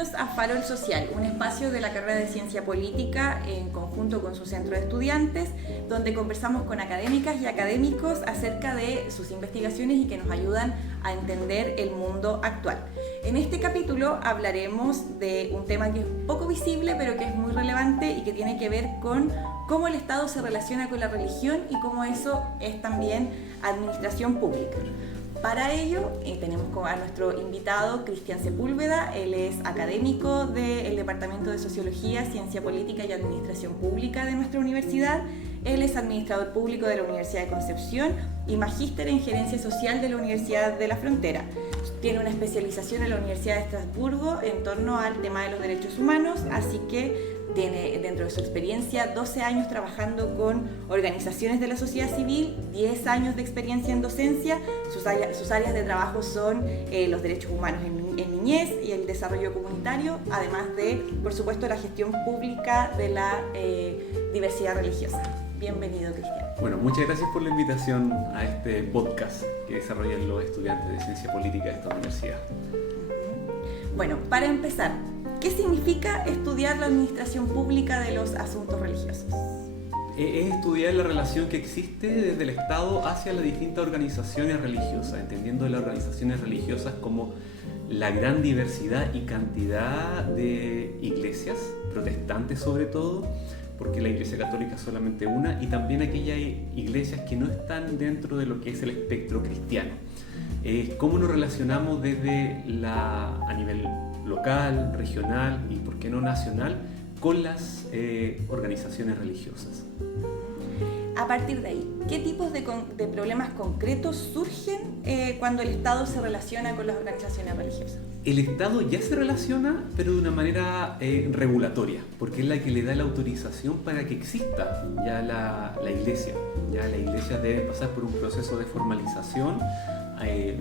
Bienvenidos a Farol Social, un espacio de la carrera de Ciencia Política en conjunto con su centro de estudiantes, donde conversamos con académicas y académicos acerca de sus investigaciones y que nos ayudan a entender el mundo actual. En este capítulo hablaremos de un tema que es poco visible, pero que es muy relevante y que tiene que ver con cómo el Estado se relaciona con la religión y cómo eso es también administración pública. Para ello tenemos a nuestro invitado Cristian Sepúlveda. Él es académico del Departamento de Sociología, Ciencia Política y Administración Pública de nuestra universidad. Él es administrador público de la Universidad de Concepción y magíster en Gerencia Social de la Universidad de la Frontera. Tiene una especialización en la Universidad de Estrasburgo en torno al tema de los derechos humanos, así que tiene dentro de su experiencia 12 años trabajando con organizaciones de la sociedad civil, 10 años de experiencia en docencia. Sus áreas de trabajo son los derechos humanos en niñez y el desarrollo comunitario, además de, por supuesto, la gestión pública de la diversidad religiosa. Bienvenido, Cristian. Bueno, muchas gracias por la invitación a este podcast que desarrollan los estudiantes de Ciencia Política de esta universidad. Bueno, para empezar, ¿qué significa estudiar la administración pública de los asuntos religiosos? Es estudiar la relación que existe desde el Estado hacia las distintas organizaciones religiosas, entendiendo las organizaciones religiosas como la gran diversidad y cantidad de iglesias, protestantes sobre todo, porque la Iglesia Católica es solamente una, y también aquellas iglesias que no están dentro de lo que es el espectro cristiano. ¿Cómo nos relacionamos a nivel local, regional y, por qué no, nacional, con las organizaciones religiosas? A partir de ahí, ¿qué tipos de problemas concretos surgen cuando el Estado se relaciona con las organizaciones religiosas? El Estado ya se relaciona, pero de una manera regulatoria, porque es la que le da la autorización para que exista ya la iglesia. Ya la iglesia debe pasar por un proceso de formalización.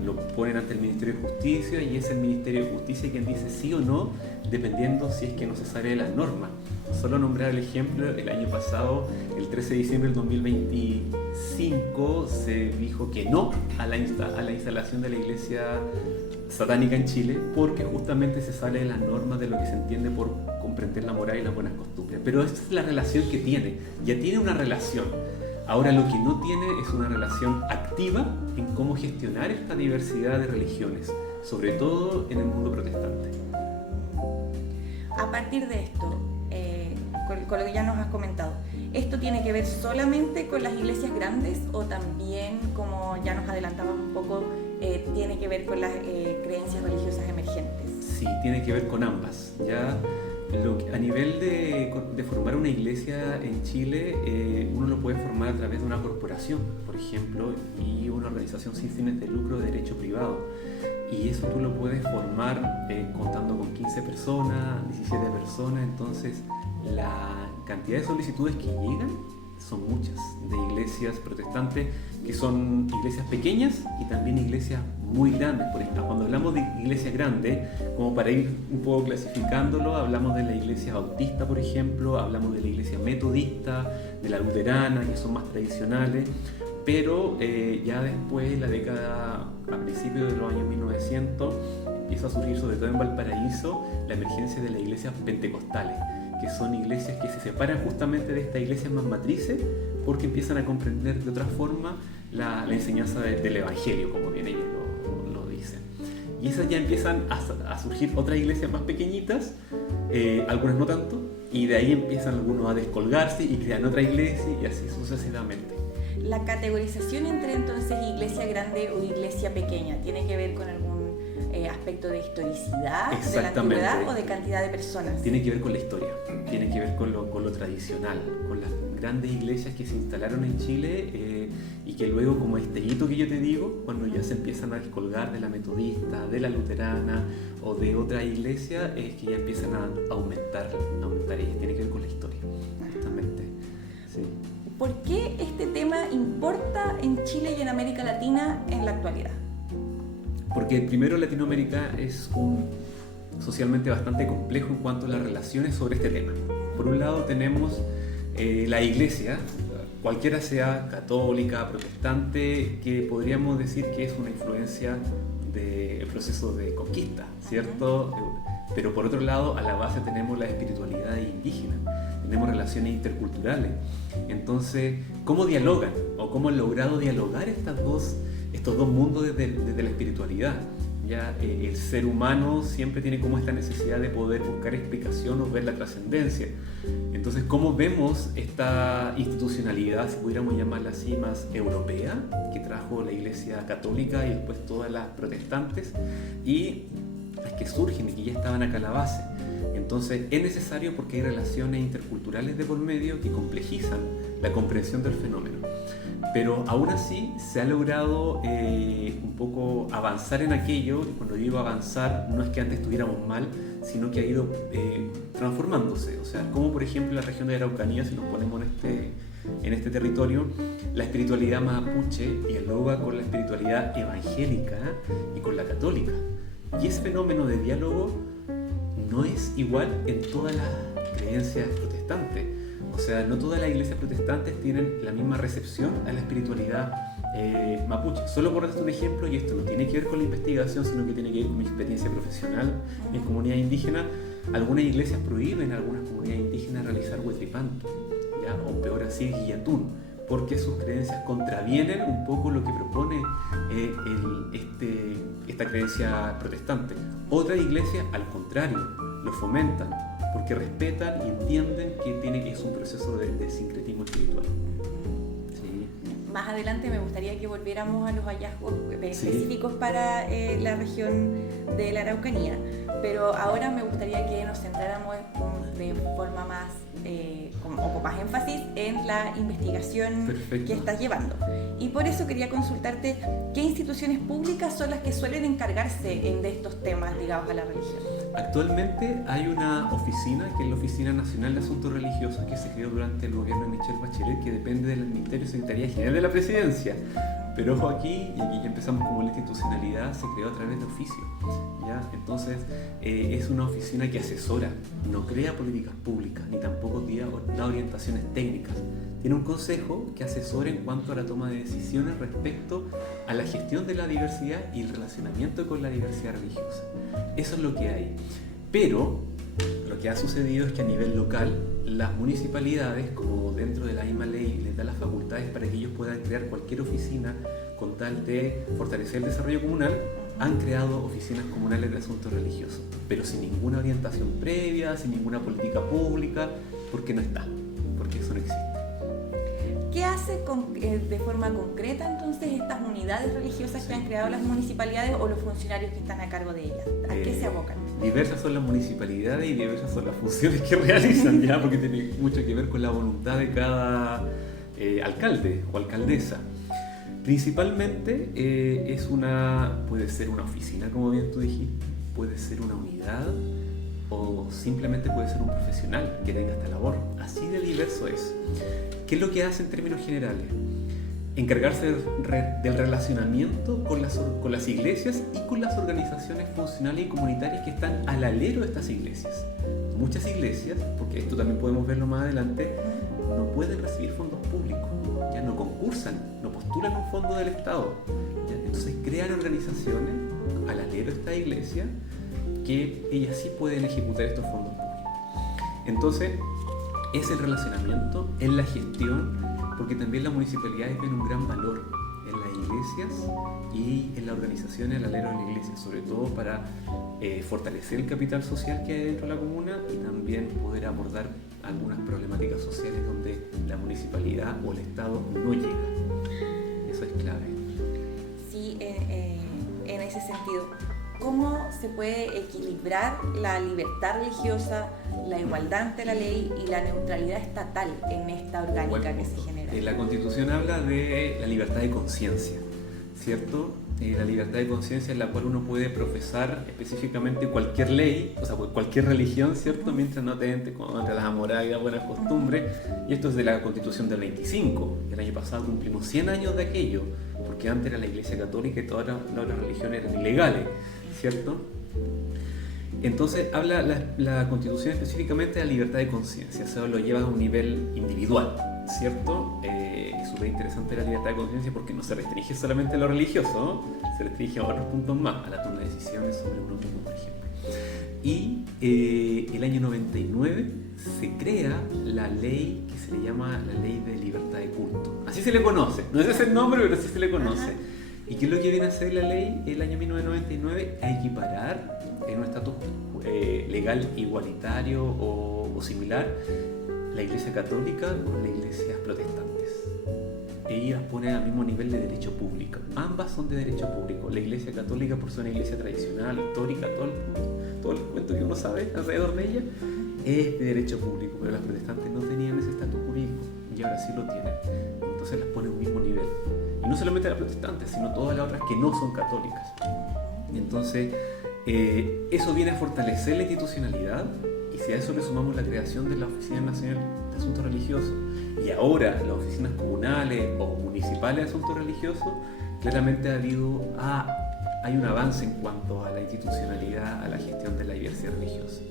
Lo ponen ante el Ministerio de Justicia y es el Ministerio de Justicia quien dice sí o no, dependiendo si es que no se sale de las normas. Solo nombrar el ejemplo, el año pasado, el 13 de diciembre del 2025, se dijo que no a la instalación de la iglesia satánica en Chile, porque justamente se sale de las normas de lo que se entiende por comprender la moral y las buenas costumbres. Pero esta es la relación que tiene, ya tiene una relación. Ahora lo que no tiene es una relación activa en cómo gestionar esta diversidad de religiones, sobre todo en el mundo protestante. A partir de esto, con lo que ya nos has comentado, ¿esto tiene que ver solamente con las iglesias grandes o también, como ya nos adelantabas un poco, tiene que ver con las creencias religiosas emergentes? Sí, tiene que ver con ambas. Ya a nivel de formar una iglesia en Chile, uno lo puede formar a través de una corporación, por ejemplo, y una organización sin fines de lucro de derecho privado. Y eso tú lo puedes formar contando con 15 personas, 17 personas. Entonces la cantidad de solicitudes que llegan son muchas, de iglesias protestantes que son iglesias pequeñas y también iglesias muy grandes. Por ejemplo, cuando hablamos de iglesia grande, como para ir un poco clasificándolo, hablamos de la iglesia bautista, por ejemplo, hablamos de la iglesia metodista, de la luterana, que son más tradicionales, pero ya después, a principios de los años 1900, empieza a surgir, sobre todo en Valparaíso, la emergencia de las iglesias pentecostales, que son iglesias que se separan justamente de estas iglesias más matrices porque empiezan a comprender de otra forma la enseñanza del Evangelio, como bien ellos lo dicen. Y esas ya empiezan a surgir otras iglesias más pequeñitas, algunas no tanto, y de ahí empiezan algunos a descolgarse y crean otra iglesia y así sucesivamente. La categorización entre entonces iglesia grande o iglesia pequeña, ¿tiene que ver con algún aspecto de historicidad, de la antigüedad o de cantidad de personas? Tiene que ver con la historia, tiene que ver con lo tradicional, con las grandes iglesias que se instalaron en Chile y que luego, como este hito que yo te digo, cuando ya se empiezan a descolgar de la metodista, de la luterana o de otra iglesia, es que ya empiezan a aumentar ellas. Tiene que ver con la historia, justamente. Sí. ¿Por qué este tema importa en Chile y en América Latina en la actualidad? Porque primero Latinoamérica es socialmente bastante complejo en cuanto a las relaciones sobre este tema. Por un lado tenemos la iglesia, cualquiera sea católica, protestante, que podríamos decir que es una influencia del proceso de conquista, ¿cierto? Pero por otro lado, a la base tenemos la espiritualidad indígena, tenemos relaciones interculturales. Entonces, ¿cómo dialogan o cómo han logrado dialogar estos dos mundos desde la espiritualidad? Ya, el ser humano siempre tiene como esta necesidad de poder buscar explicación o ver la trascendencia. Entonces, ¿cómo vemos esta institucionalidad, si pudiéramos llamarla así, más europea, que trajo la Iglesia Católica y después todas las protestantes, y las que surgen y que ya estaban acá a la base? Entonces, es necesario porque hay relaciones interculturales de por medio que complejizan la comprensión del fenómeno. Pero aún así se ha logrado un poco avanzar en aquello, y cuando digo avanzar no es que antes estuviéramos mal, sino que ha ido transformándose. O sea, como por ejemplo en la región de Araucanía, si nos ponemos en este territorio, la espiritualidad mapuche dialoga con la espiritualidad evangélica y con la católica. Y ese fenómeno de diálogo no es igual en todas las creencias protestantes. O sea, no todas las iglesias protestantes tienen la misma recepción a la espiritualidad mapuche. Solo por darte un ejemplo, y esto no tiene que ver con la investigación, sino que tiene que ver con mi experiencia profesional en comunidad indígena, algunas iglesias prohíben a algunas comunidades indígenas realizar huetripanto, ¿ya? O peor así, guillatún, porque sus creencias contravienen un poco lo que propone esta creencia protestante. Otras iglesias, al contrario, lo fomentan, porque respetan y entienden que es un proceso de sincretismo espiritual. Sí. Más adelante me gustaría que volviéramos a los hallazgos específicos para la región de la Araucanía, pero ahora me gustaría que nos centráramos de forma más, con más énfasis en la investigación que estás llevando. Y por eso quería consultarte qué instituciones públicas son las que suelen encargarse de estos temas ligados a la religión. Actualmente hay una oficina, que es la Oficina Nacional de Asuntos Religiosos, que se creó durante el gobierno de Michelle Bachelet, que depende del Ministerio de Secretaría General de la Presidencia. Pero ojo aquí, y aquí ya empezamos como la institucionalidad, se creó a través de oficio, ¿ya? Entonces, es una oficina que asesora, no crea políticas públicas, ni tampoco da orientaciones técnicas. Tiene un consejo que asesora en cuanto a la toma de decisiones respecto a la gestión de la diversidad y el relacionamiento con la diversidad religiosa. Eso es lo que hay. Pero lo que ha sucedido es que a nivel local, las municipalidades, como dentro de la misma ley les da las facultades para que ellos puedan crear cualquier oficina con tal de fortalecer el desarrollo comunal, han creado oficinas comunales de asuntos religiosos, pero sin ninguna orientación previa, sin ninguna política pública, porque no está, porque eso no existe. ¿Qué hace de forma concreta entonces estas unidades religiosas que han creado las municipalidades o los funcionarios que están a cargo de ellas? ¿A qué se abocan? Diversas son las municipalidades y diversas son las funciones que realizan, ya, porque tiene mucho que ver con la voluntad de cada alcalde o alcaldesa. Principalmente puede ser una oficina, como bien tú dijiste, puede ser una unidad o simplemente puede ser un profesional que tenga esta labor. Así de diverso es. ¿Qué es lo que hace en términos generales? Encargarse del relacionamiento con las iglesias y con las organizaciones funcionales y comunitarias que están al alero de estas iglesias. Muchas iglesias, porque esto también podemos verlo más adelante, no pueden recibir fondos públicos, ya no concursan, no postulan un fondo del Estado. ¿Ya? Entonces crean organizaciones al alero de esta iglesia que ellas sí pueden ejecutar estos fondos públicos. Entonces, es el relacionamiento, es la gestión, porque también las municipalidades ven un gran valor en las iglesias y en las organizaciones al alero de la iglesia, sobre todo para fortalecer el capital social que hay dentro de la comuna y también poder abordar algunas problemáticas sociales donde la municipalidad o el Estado no llega. Eso es clave. Sí, en ese sentido, ¿cómo se puede equilibrar la libertad religiosa, la igualdad ante la ley y la neutralidad estatal en esta orgánica que se genera? La Constitución habla de la libertad de conciencia, ¿cierto? La libertad de conciencia en la cual uno puede profesar específicamente cualquier ley, o sea, cualquier religión, ¿cierto? Mientras no atente contra las morales y buenas costumbres. Y esto es de la Constitución del 25. El año pasado cumplimos 100 años de aquello, porque antes era la Iglesia Católica y todas las otras religiones eran ilegales, ¿cierto? Entonces habla la Constitución específicamente de la libertad de conciencia, o sea, lo lleva a un nivel individual, ¿cierto? Es súper interesante la libertad de conciencia porque no se restringe solamente a lo religioso, ¿no? Se restringe a otros puntos más, a la toma de decisiones sobre uno mismo, por ejemplo. Y el año 99 se crea la ley que se le llama la Ley de Libertad de Culto. Así se le conoce, no ese es el nombre, pero así se le conoce. Ajá. ¿Y qué es lo que viene a hacer la ley el año 1999? A equiparar en un estatus legal igualitario o similar la Iglesia Católica con las iglesias protestantes. Ellas ponen al mismo nivel de derecho público. Ambas son de derecho público. La Iglesia Católica, por ser una iglesia tradicional, histórica, todo el cuento que uno sabe alrededor de ella, es de derecho público, pero las protestantes no tenían ese estatus jurídico y ahora sí lo tienen. Entonces las ponen a un mismo nivel. Y no solamente las protestantes, sino todas las otras que no son católicas. Entonces, eso viene a fortalecer la institucionalidad, y si a eso le sumamos la creación de la Oficina Nacional de Asuntos Religiosos y ahora las oficinas comunales o municipales de asuntos religiosos, claramente hay un avance en cuanto a la institucionalidad, a la gestión de la diversidad religiosa.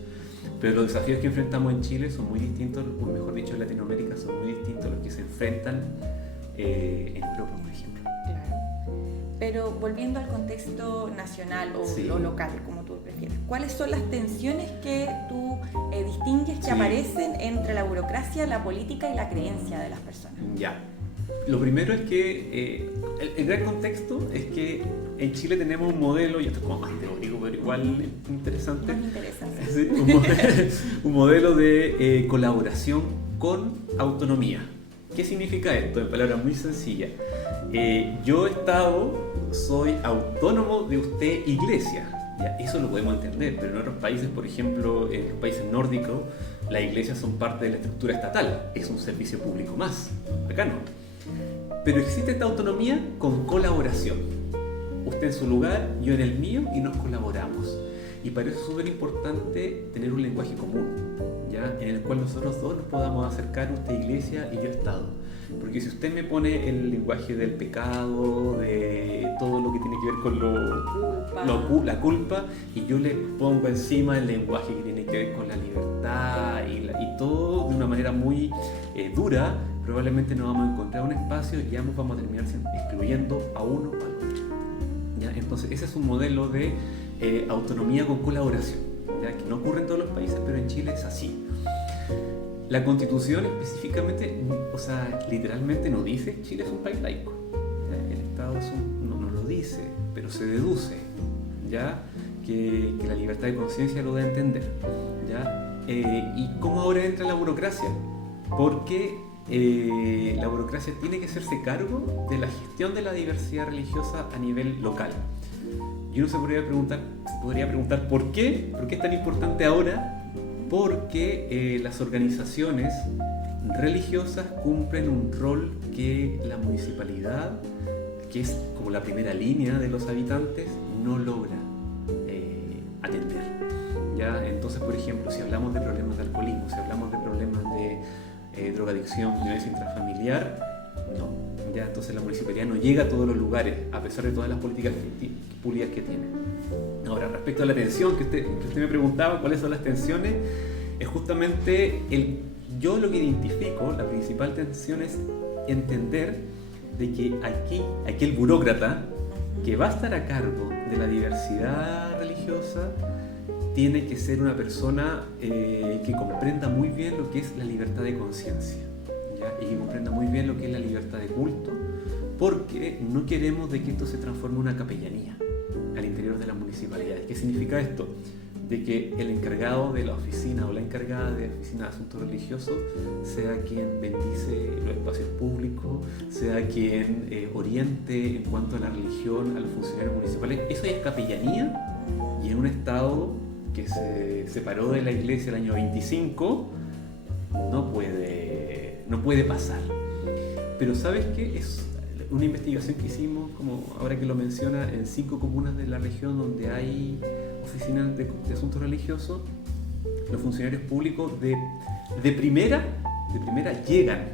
Pero los desafíos que enfrentamos en Chile son muy distintos, o mejor dicho en Latinoamérica, son muy distintos a los que se enfrentan en Europa, por ejemplo. Claro. Pero volviendo al contexto nacional o local, como tú prefieras, ¿cuáles son las tensiones que tú distingues que aparecen entre la burocracia, la política y la creencia de las personas? Ya. Lo primero es que el gran contexto es que en Chile tenemos un modelo, y esto es como más teórico, pero igual interesante. Nos interesa. Sí, un modelo de colaboración con autonomía. ¿Qué significa esto? En palabras muy sencillas. Yo, Estado, soy autónomo de usted, Iglesia. Ya, eso lo podemos entender, pero en otros países, por ejemplo, en los países nórdicos, las iglesias son parte de la estructura estatal. Es un servicio público más. Acá no. Pero existe esta autonomía con colaboración. Usted en su lugar, yo en el mío, y nos colaboramos. Y para eso es súper importante tener un lenguaje común, ¿ya? En el cual nosotros dos nos podamos acercar, usted Iglesia y yo Estado. Porque si usted me pone el lenguaje del pecado, de todo lo que tiene que ver con la culpa, y yo le pongo encima el lenguaje que tiene que ver con la libertad y todo de una manera muy dura, probablemente nos vamos a encontrar un espacio y ambos vamos a terminar excluyendo a uno o al otro, ¿ya? Entonces ese es un modelo de autonomía con colaboración, ¿ya? Que no ocurre en todos los países, pero en Chile es así. La Constitución específicamente, o sea, literalmente no dice Chile es un país laico. El Estado no lo dice, pero se deduce, ¿ya? Que la libertad de conciencia lo da a entender, ¿ya? ¿Y cómo ahora entra la burocracia? Porque la burocracia tiene que hacerse cargo de la gestión de la diversidad religiosa a nivel local. Y uno se podría preguntar ¿por qué? ¿Por qué es tan importante ahora? Porque las organizaciones religiosas cumplen un rol que la municipalidad, que es como la primera línea de los habitantes, no logra atender, ¿ya? Entonces, por ejemplo, si hablamos de problemas de alcoholismo, si hablamos de problemas de drogadicción, violencia intrafamiliar, no, ¿ya? Entonces la municipalidad no llega a todos los lugares, a pesar de todas las políticas públicas que tiene. Ahora, respecto a la tensión que usted me preguntaba, ¿cuáles son las tensiones? Es justamente yo lo que identifico, la principal tensión es entender de que aquel burócrata que va a estar a cargo de la diversidad religiosa tiene que ser una persona que comprenda muy bien lo que es la libertad de conciencia, ¿ya? Y que comprenda muy bien lo que es la libertad de culto, porque no queremos de que esto se transforme en una capellanía al interior de las municipalidades. ¿Qué significa esto? De que el encargado de la oficina o la encargada de la oficina de asuntos religiosos sea quien bendice los espacios públicos, sea quien oriente en cuanto a la religión a los funcionarios municipales. Eso ya es capellanía, y en un estado que se separó de la iglesia el año 25 no puede pasar. Pero ¿sabes qué? Es una investigación que hicimos, como ahora que lo menciona, en 5 comunas de la región donde hay oficinas de asuntos religiosos. Los funcionarios públicos de primera llegan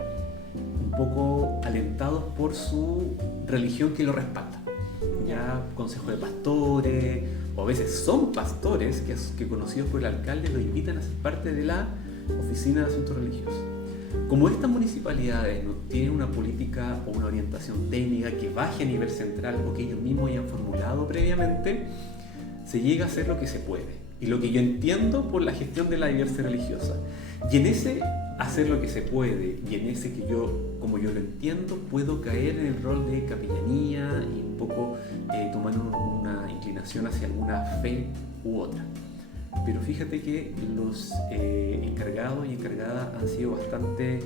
un poco alentados por su religión que lo respalda, ya consejo de pastores, o a veces son pastores que conocidos por el alcalde lo invitan a ser parte de la oficina de asuntos religiosos. Como estas municipalidades no tienen una política o una orientación técnica que baje a nivel central o que ellos mismos hayan formulado previamente, se llega a hacer lo que se puede. y lo que yo entiendo por la gestión de la diversidad religiosa. Y en ese hacer lo que se puede, y en ese que yo, como yo lo entiendo, puedo caer en el rol de capellanía y un poco tomar una inclinación hacia alguna fe u otra. Pero fíjate que los encargados y encargadas han sido bastante,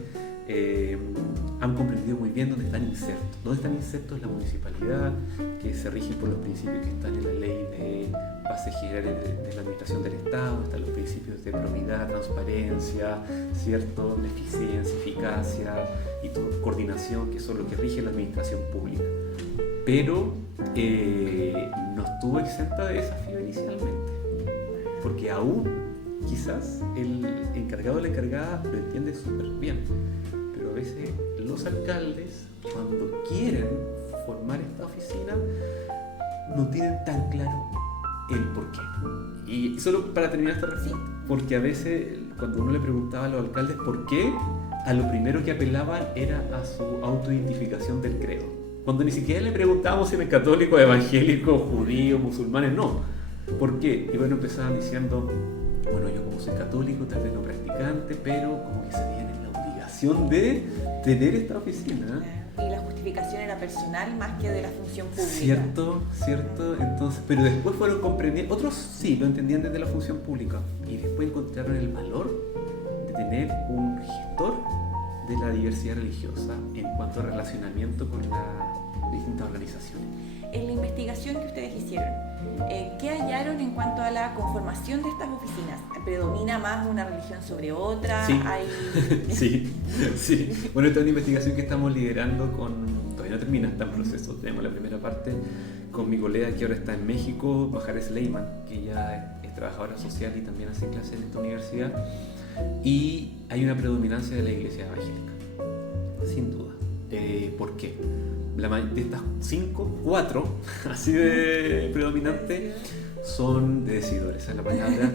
han comprendido muy bien dónde están insertos. Dónde están insertos en la municipalidad, que se rigen por los principios que están en la ley de bases generales de la administración del Estado, están los principios de probidad, transparencia, ¿cierto? De eficiencia, eficacia y todo, coordinación, que son lo que rige la administración pública. Pero no estuvo exenta de desafío inicialmente, porque aún quizás el encargado o la encargada lo entiende súper bien, pero a veces los alcaldes, cuando quieren formar esta oficina, no tienen tan claro el por qué. Y solo para terminar esta reflexión, porque a veces cuando uno le preguntaba a los alcaldes por qué, a lo primero que apelaban era a su autoidentificación del credo. Cuando ni siquiera le preguntábamos si eran católicos, evangélicos, judíos, musulmanes, no. ¿Por qué? Y bueno, empezaban diciendo, bueno, yo como soy católico, tal vez no practicante, pero como que se viene la obligación de tener esta oficina. Y la justificación era personal más que de la función pública. Cierto, cierto. Entonces, pero después fueron comprendiendo, otros sí lo entendían desde la función pública, y después encontraron el valor de tener un gestor de la diversidad religiosa en cuanto a relacionamiento con las distintas organizaciones. En la investigación que ustedes hicieron, ¿qué hallaron en cuanto a la conformación de estas oficinas? ¿Predomina más una religión sobre otra? Sí, ¿Hay... sí. Bueno, esta es una investigación que estamos liderando todavía no termina, está en proceso. Tenemos la primera parte con mi colega que ahora está en México, Bajares Leyman, que ya es trabajadora social y también hace clases en esta universidad. Y hay una predominancia de la iglesia evangélica, sin duda. ¿Por qué? De estas 4, así de predominante, son de decidores, esa es la palabra,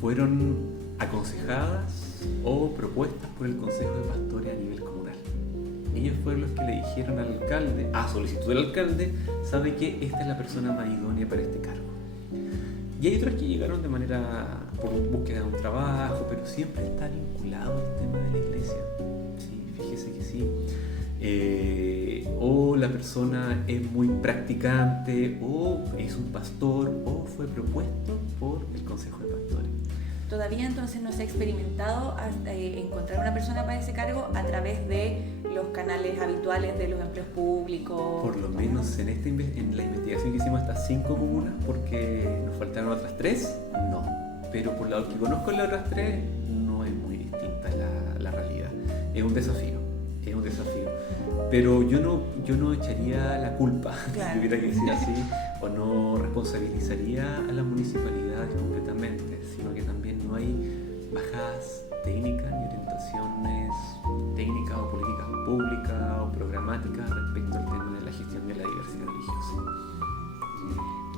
fueron aconsejadas o propuestas por el Consejo de Pastores a nivel comunal. Ellos fueron los que le dijeron al alcalde, a solicitud del alcalde, sabe que esta es la persona más idónea para este cargo. Y hay otros que llegaron de manera, por búsqueda de un trabajo, pero siempre está vinculado al tema de la iglesia. Sí, fíjese que sí. O la persona es muy practicante, o es un pastor, o fue propuesto por el Consejo de Pastores. Todavía entonces no se ha experimentado encontrar una persona para ese cargo a través de los canales habituales de los empleos públicos. Por lo menos en la investigación que hicimos estas 5 comunas, porque nos faltaron otras 3, no. Pero por lo que conozco en las otras 3, no es muy distinta la realidad. Es un desafío. Pero yo no echaría la culpa, claro, si tuviera que decir así, o no responsabilizaría a las municipalidades completamente, sino que también no hay bajadas técnicas ni orientaciones técnicas o políticas públicas o programáticas respecto al tema de la gestión de la diversidad religiosa.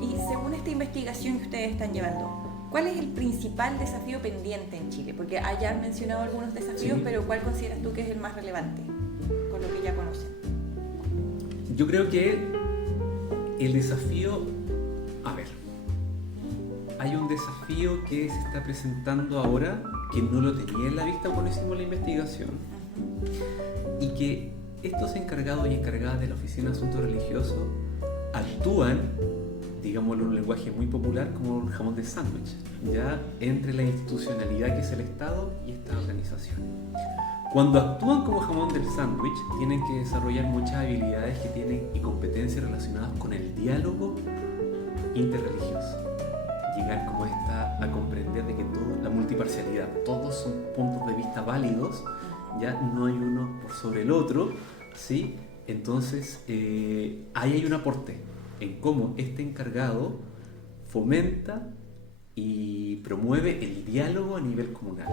Y según esta investigación que ustedes están llevando, ¿cuál es el principal desafío pendiente en Chile? Porque ya han mencionado algunos desafíos, sí, pero ¿cuál consideras tú que es el más relevante con lo que ya conocen? Yo creo que el desafío, hay un desafío que se está presentando ahora que no lo tenía en la vista cuando hicimos la investigación, y que estos encargados y encargadas de la Oficina de Asuntos Religiosos actúan, digámoslo en un lenguaje muy popular, como un jamón de sándwich, ya entre la institucionalidad que es el Estado y esta organización. Cuando actúan como jamón del sándwich, tienen que desarrollar muchas habilidades que tienen y competencias relacionadas con el diálogo interreligioso. Llegar como a comprender de que la multiparcialidad, todos son puntos de vista válidos, ya no hay uno por sobre el otro, ¿sí? Entonces, ahí hay un aporte en cómo este encargado fomenta y promueve el diálogo a nivel comunal.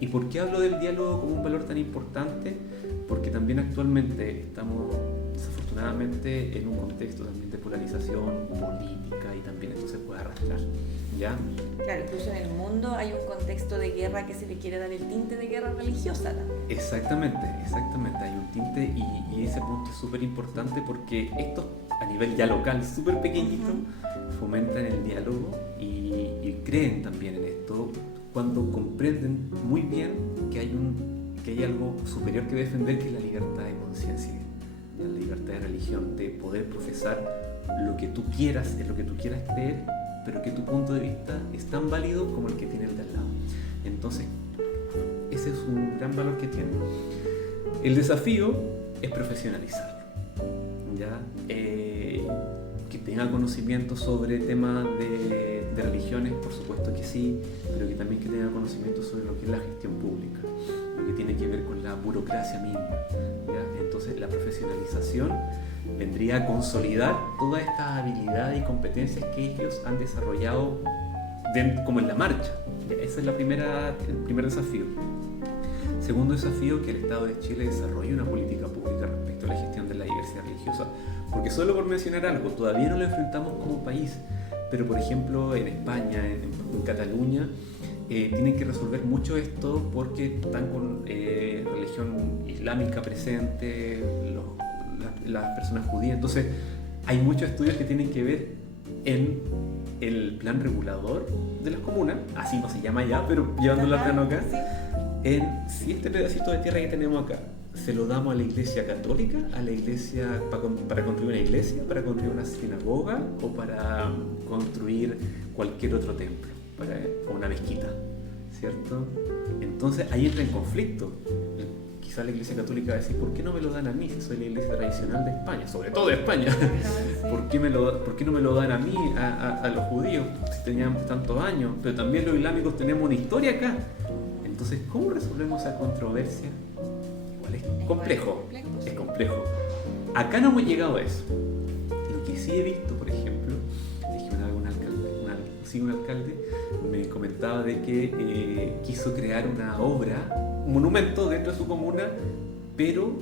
¿Y por qué hablo del diálogo como un valor tan importante? Porque también actualmente estamos desafortunadamente en un contexto también de polarización política, y también esto se puede arrastrar, ¿ya? Claro, incluso en el mundo hay un contexto de guerra que se le quiere dar el tinte de guerra religiosa también. Exactamente, hay un tinte, y ese punto es súper importante porque esto a nivel ya local, súper pequeñito, fomentan el diálogo y y creen también en esto cuando comprenden muy bien que hay algo superior que defender, que es la libertad de conciencia, la libertad de religión, de poder profesar lo que tú quieras, en lo que tú quieras creer, pero que tu punto de vista es tan válido como el que tiene el de al lado. Entonces, ese es un gran valor que tiene. El desafío es profesionalizarlo, ¿ya? Que tenga conocimiento sobre temas de religiones, por supuesto que sí, pero que también que tenga conocimiento sobre lo que es la gestión pública, lo que tiene que ver con la burocracia misma, ¿ya? Entonces, la profesionalización vendría a consolidar todas estas habilidades y competencias que ellos han desarrollado como en la marcha. Ese es el primer desafío. Segundo desafío, que el Estado de Chile desarrolle una política pública respecto a la gestión de la diversidad religiosa, porque solo por mencionar algo, todavía no lo enfrentamos como país, pero por ejemplo en España, en Cataluña, tienen que resolver mucho esto porque están con religión islámica presente, las personas judías. Entonces hay muchos estudios que tienen que ver en el plan regulador de las comunas, así no se llama ya, pero llevándolo al plano acá, en si este pedacito de tierra que tenemos acá se lo damos a la iglesia católica, a la iglesia para construir una iglesia, para construir una sinagoga o para construir cualquier otro templo, o una mezquita, ¿cierto? Entonces ahí entra en conflicto. Quizás la iglesia católica va a decir, ¿por qué no me lo dan a mí si soy la iglesia tradicional de España? Sobre todo de España. ¿Por qué no me lo dan a mí, a los judíos, si tenían tantos años? Pero también los islámicos tenemos una historia acá. Entonces, ¿cómo resolvemos esa controversia? Igual es complejo. Es complejo. Acá no hemos llegado a eso. Lo que sí he visto, por ejemplo, dije un alcalde me comentaba de que quiso crear una obra, un monumento dentro de su comuna, pero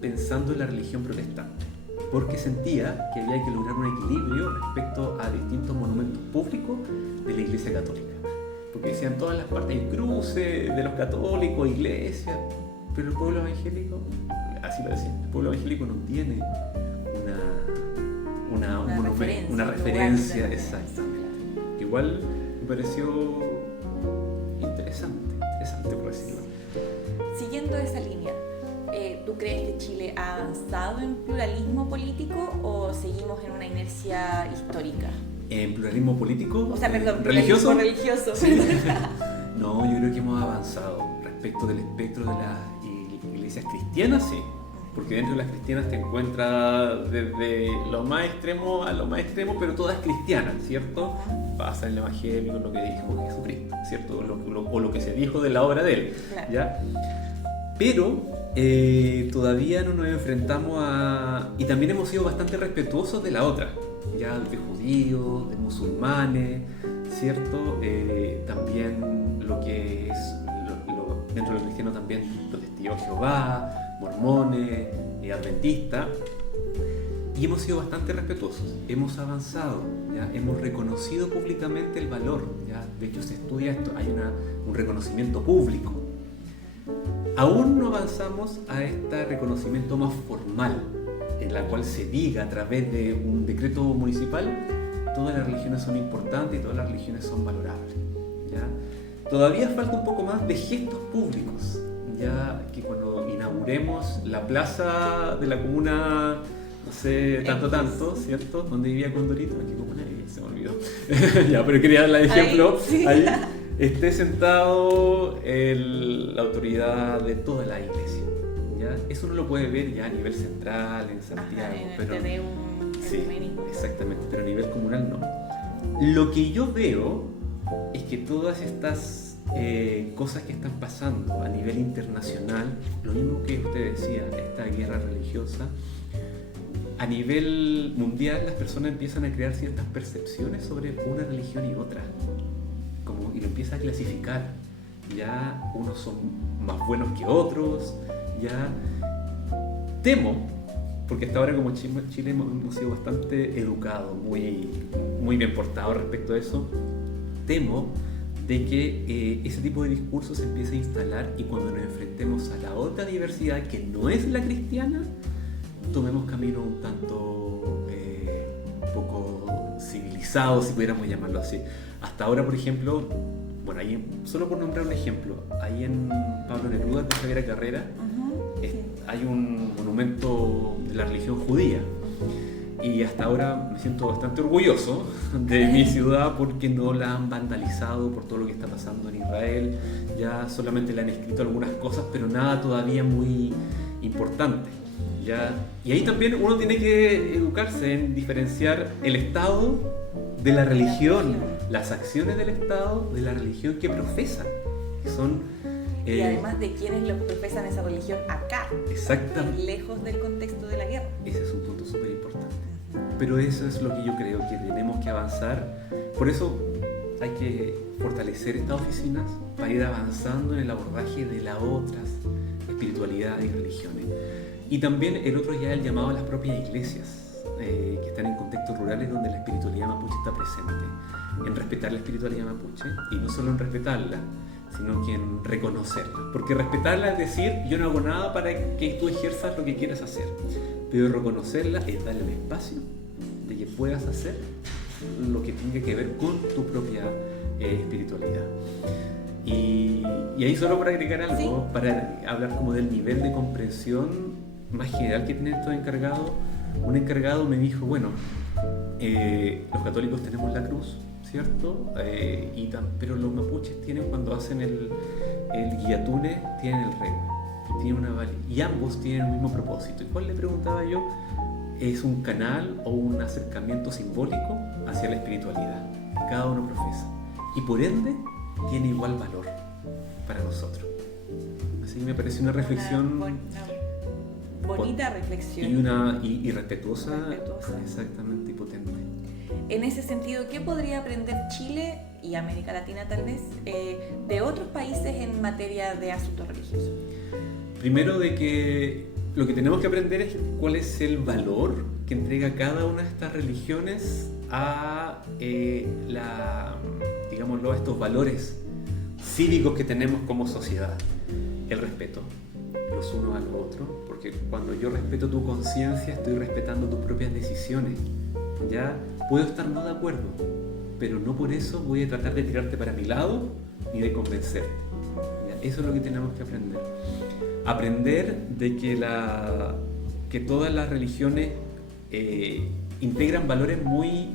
pensando en la religión protestante, porque sentía que había que lograr un equilibrio respecto a distintos monumentos públicos de la iglesia católica, porque decían todas las partes, hay cruces de los católicos, iglesias, pero el pueblo evangélico, así lo decían, el pueblo evangélico no tiene una referencia exacta. Igual me pareció interesante por decirlo. Siguiendo esa línea, ¿tú crees que Chile ha avanzado en pluralismo político o seguimos en una inercia histórica? ¿En pluralismo político? O sea, perdón, ¿religioso? Religioso. Sí. No, yo creo que hemos avanzado respecto del espectro de las iglesias cristianas, sí. Porque dentro de las cristianas te encuentras desde lo más extremo a lo más extremo, pero todas cristianas, ¿cierto? Pasa en el Evangelio lo que dijo Jesucristo, ¿cierto? O lo que se dijo de la obra de él, claro. ¿ya? Pero todavía no nos enfrentamos a... Y también hemos sido bastante respetuosos de la otra, ya de judíos, de musulmanes, ¿cierto? También lo que es... dentro de los cristianos también los testigos de Jehová, mormones, adventistas, y hemos sido bastante respetuosos, hemos avanzado, ¿ya? Hemos reconocido públicamente el valor, ¿ya? De hecho se estudia esto, hay un reconocimiento público. Aún no avanzamos a este reconocimiento más formal, en la cual se diga a través de un decreto municipal, todas las religiones son importantes y todas las religiones son valorables, ¿ya? Todavía falta un poco más de gestos públicos, ya que cuando inauguremos la plaza de la comuna, no sé, tanto, ¿cierto? Donde vivía Condorito, ¿qué comuna vivía? Se me olvidó. Ya, pero quería darle de ejemplo. Ahí esté sentado la autoridad de toda la iglesia, ¿ya? Eso uno lo puede ver ya a nivel central, en Santiago. Ajá, pero sí, exactamente, pero a nivel comunal no. Lo que yo veo es que todas estas cosas que están pasando a nivel internacional, lo mismo que usted decía, esta guerra religiosa, a nivel mundial las personas empiezan a crear ciertas percepciones sobre una religión y otra, y lo empiezan a clasificar, ya unos son más buenos que otros, ya temo, porque hasta ahora como Chile hemos sido bastante educados, muy bien portados respecto a eso, temo de que ese tipo de discursos se empiece a instalar y cuando nos enfrentemos a la otra diversidad que no es la cristiana, tomemos camino un tanto poco civilizado, si pudiéramos llamarlo así. hasta ahora, por ejemplo, bueno, ahí, solo por nombrar un ejemplo, ahí en Pablo Neruda, con Javiera Carrera, hay un monumento de la religión judía. Y hasta ahora me siento bastante orgulloso de mi ciudad porque no la han vandalizado por todo lo que está pasando en Israel. Ya solamente le han escrito algunas cosas, pero nada todavía muy importante. ¿Ya? Y ahí también uno tiene que educarse en diferenciar el Estado de la religión, las acciones del Estado de la religión que profesa, que son... y además de quienes lo profesan esa religión acá, exactamente, lejos del contexto de la guerra. Ese es un punto súper importante. Pero eso es lo que yo creo que tenemos que avanzar. Por eso hay que fortalecer estas oficinas para ir avanzando en el abordaje de las otras espiritualidades y religiones. Y también el otro ya es el llamado a las propias iglesias, que están en contextos rurales donde la espiritualidad mapuche está presente, en respetar la espiritualidad mapuche, y no solo en respetarla, sino que en reconocerla. Porque respetarla es decir, yo no hago nada para que tú ejerzas lo que quieras hacer, pero reconocerla es darle el espacio de que puedas hacer lo que tenga que ver con tu propia espiritualidad. Y ahí solo para agregar algo, ¿sí? Para hablar como del nivel de comprensión más general que tienen estos encargados, un encargado me dijo, bueno, los católicos tenemos la cruz, ¿cierto? Pero los mapuches tienen, cuando hacen el guillatune, tienen el regue, y ambos tienen el mismo propósito. ¿Y cuál, le preguntaba yo? Es un canal o un acercamiento simbólico hacia la espiritualidad. Cada uno profesa. Y por ende, tiene igual valor para nosotros. Así que me parece una reflexión... bonita reflexión. Y respetuosa. Exactamente, y potente. En ese sentido, ¿qué podría aprender Chile y América Latina tal vez de otros países en materia de asuntos religiosos? Primero, de que lo que tenemos que aprender es cuál es el valor que entrega cada una de estas religiones a digámoslo, a estos valores cívicos que tenemos como sociedad. El respeto los unos a los otros, porque cuando yo respeto tu conciencia, estoy respetando tus propias decisiones. Ya puedo estar no de acuerdo, pero no por eso voy a tratar de tirarte para mi lado ni de convencerte. ¿Ya? Eso es lo que tenemos que aprender. Aprender de que todas las religiones integran valores muy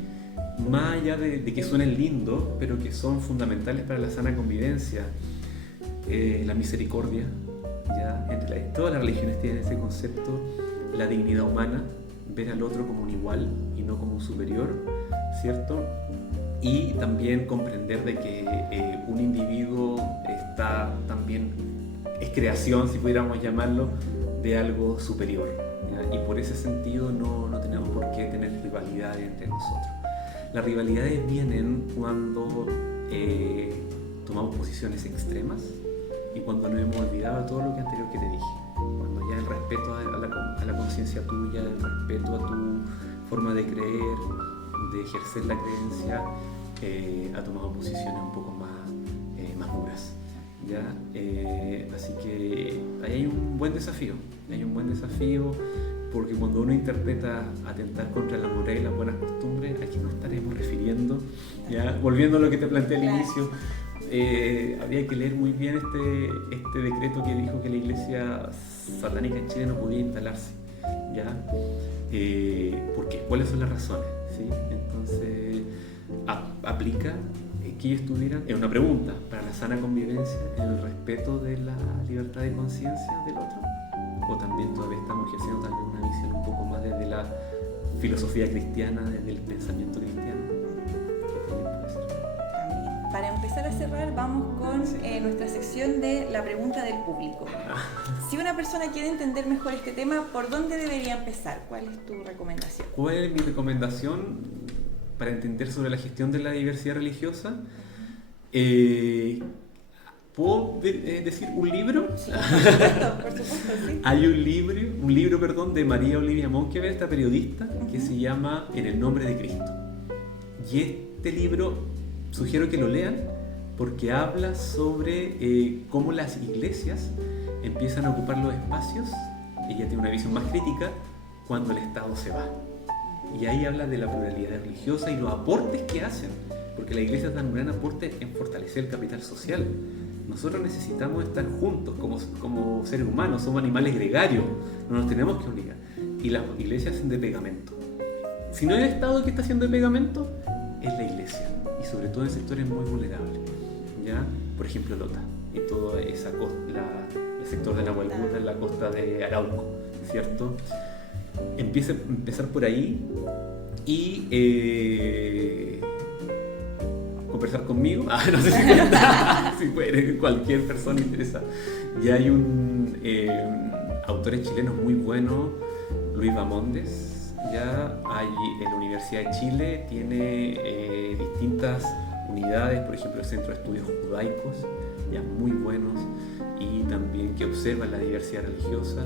más allá de que suenen lindos, pero que son fundamentales para la sana convivencia. La misericordia, ¿ya? Todas las religiones tienen ese concepto, la dignidad humana, ver al otro como un igual y no como un superior, ¿cierto? Y también comprender de que un individuo es creación, si pudiéramos llamarlo, de algo superior, ¿ya? Y por ese sentido no tenemos por qué tener rivalidades entre nosotros. Las rivalidades vienen cuando tomamos posiciones extremas y cuando nos hemos olvidado de todo lo que anterior que te dije. Cuando ya el respeto a la conciencia tuya, el respeto a tu forma de creer, de ejercer la creencia, ha tomado posiciones un poco más duras. ¿Ya? Así que ahí hay un buen desafío, porque cuando uno interpreta atentar contra la moral y las buenas costumbres, ¿a qué nos estaremos refiriendo? ¿Ya? Volviendo a lo que te planteé al inicio, habría que leer muy bien este decreto que dijo que la iglesia satánica en Chile no podía instalarse, ¿ya? ¿Por qué? ¿Cuáles son las razones? ¿Sí? Entonces, aplica que ellos tuvieran, es una pregunta, para la sana convivencia, el respeto de la libertad de conciencia del otro, o también todavía estamos ejerciendo tal vez una visión un poco más desde la filosofía cristiana, desde el pensamiento cristiano, que también puede ser. Para empezar a cerrar, vamos con nuestra sección de la pregunta del público. Si una persona quiere entender mejor este tema, ¿por dónde debería empezar? ¿Cuál es tu recomendación? ¿Cuál es mi recomendación para entender sobre la gestión de la diversidad religiosa? ¿Puedo decir un libro? Sí, por supuesto, sí. Hay un libro de María Olivia Monkever, esta periodista, que se llama En el nombre de Cristo. Y este libro sugiero que lo lean porque habla sobre cómo las iglesias empiezan a ocupar los espacios. Ella tiene una visión más crítica cuando el Estado se va. Y ahí habla de la pluralidad religiosa y los aportes que hacen porque las iglesias dan un gran aporte en fortalecer el capital social. Nosotros necesitamos estar juntos como seres humanos, somos animales gregarios, no nos tenemos que obligar. Y las iglesias hacen de pegamento. Si no hay el Estado que está haciendo de pegamento, es la iglesia, y sobre todo en sectores muy vulnerables, ¿ya? Por ejemplo, Lota y todo esa el sector de Nahuelbuta en la costa de Arauco, ¿cierto? Empezar por ahí y conversar conmigo. No sé si puede, cualquier persona interesada. Ya hay autores chilenos muy buenos, Luis Bamondes. Ya hay en la Universidad de Chile, tiene distintas unidades, por ejemplo el Centro de Estudios Judaicos, ya muy buenos, y también que observan la diversidad religiosa.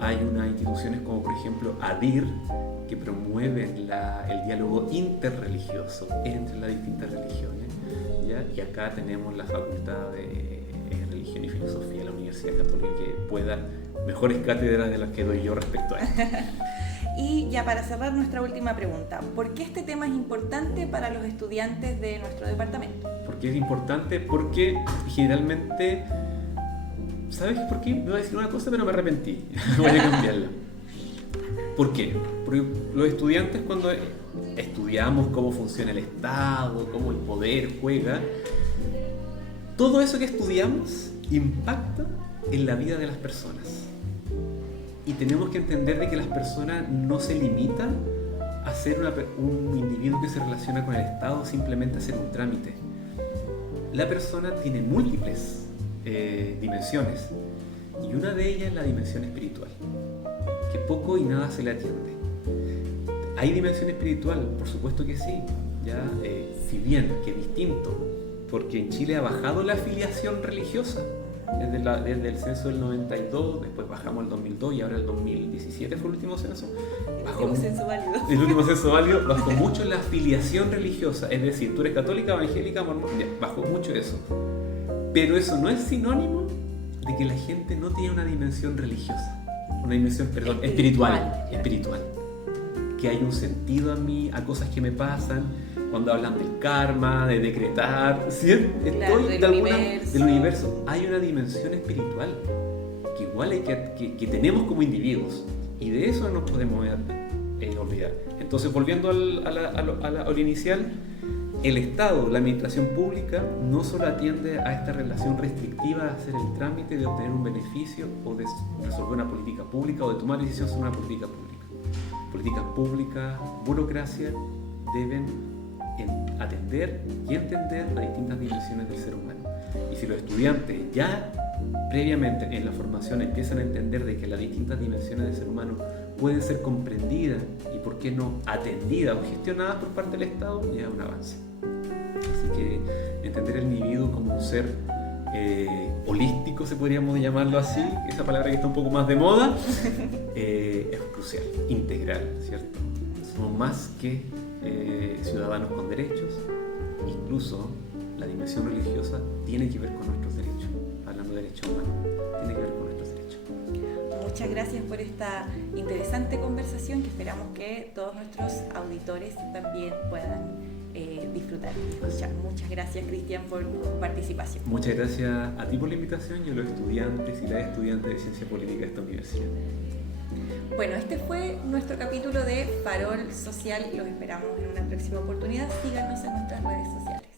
Hay unas instituciones como por ejemplo ADIR, que promueven el diálogo interreligioso entre las distintas religiones, ¿ya? Y acá tenemos la Facultad de Religión y Filosofía de la Universidad Católica, que puede dar mejores cátedras de las que doy yo respecto a esto. Y ya para cerrar, nuestra última pregunta: ¿por qué este tema es importante para los estudiantes de nuestro departamento? ¿Por qué es importante? Porque generalmente, ¿sabes por qué? Me voy a decir una cosa pero me arrepentí, voy a cambiarla. ¿Por qué? Porque los estudiantes, cuando estudiamos cómo funciona el Estado, cómo el poder juega, todo eso que estudiamos impacta en la vida de las personas. Y tenemos que entender de que las personas no se limitan a ser un individuo que se relaciona con el Estado, simplemente a hacer un trámite. La persona tiene múltiples dimensiones, y una de ellas es la dimensión espiritual, que poco y nada se le atiende. ¿Hay dimensión espiritual? Por supuesto que sí, ya, si bien que es distinto, porque en Chile ha bajado la afiliación religiosa. Desde el censo del 92, después bajamos el 2002 y ahora el 2017 fue el último censo. El último censo válido. El último censo válido bajó mucho la afiliación religiosa, es decir, tú eres católica, evangélica, mormón, bajó mucho eso. Pero eso no es sinónimo de que la gente no tiene una dimensión religiosa, una dimensión, perdón, espiritual. Que hay un sentido a cosas que me pasan. Cuando hablan del karma, de decretar, ¿sí? Del universo, hay una dimensión espiritual que igual que tenemos como individuos, y de eso no nos podemos olvidar. Entonces, volviendo al inicial, el Estado, la administración pública, no solo atiende a esta relación restrictiva de hacer el trámite, de obtener un beneficio o de resolver una política pública o de tomar decisiones sobre una política pública. Políticas públicas, burocracia, deben atender y entender las distintas dimensiones del ser humano. Y si los estudiantes ya previamente en la formación empiezan a entender de que las distintas dimensiones del ser humano pueden ser comprendidas y por qué no atendidas o gestionadas por parte del Estado, ya es un avance. Así que entender el individuo como un ser holístico, se podríamos llamarlo así, esa palabra que está un poco más de moda, es crucial, integral, ¿cierto? Somos más que ciudadanos con derechos, incluso la dimensión religiosa tiene que ver con nuestros derechos, hablando de derechos humanos, tiene que ver con nuestros derechos. Muchas gracias por esta interesante conversación que esperamos que todos nuestros auditores también puedan disfrutar y escuchar. Muchas gracias, Cristian, por tu participación. Muchas gracias a ti por la invitación y a los estudiantes y las estudiantes de Ciencia Política de esta universidad. Bueno, este fue nuestro capítulo de Farol Social y los esperamos en una próxima oportunidad. Síganos en nuestras redes sociales.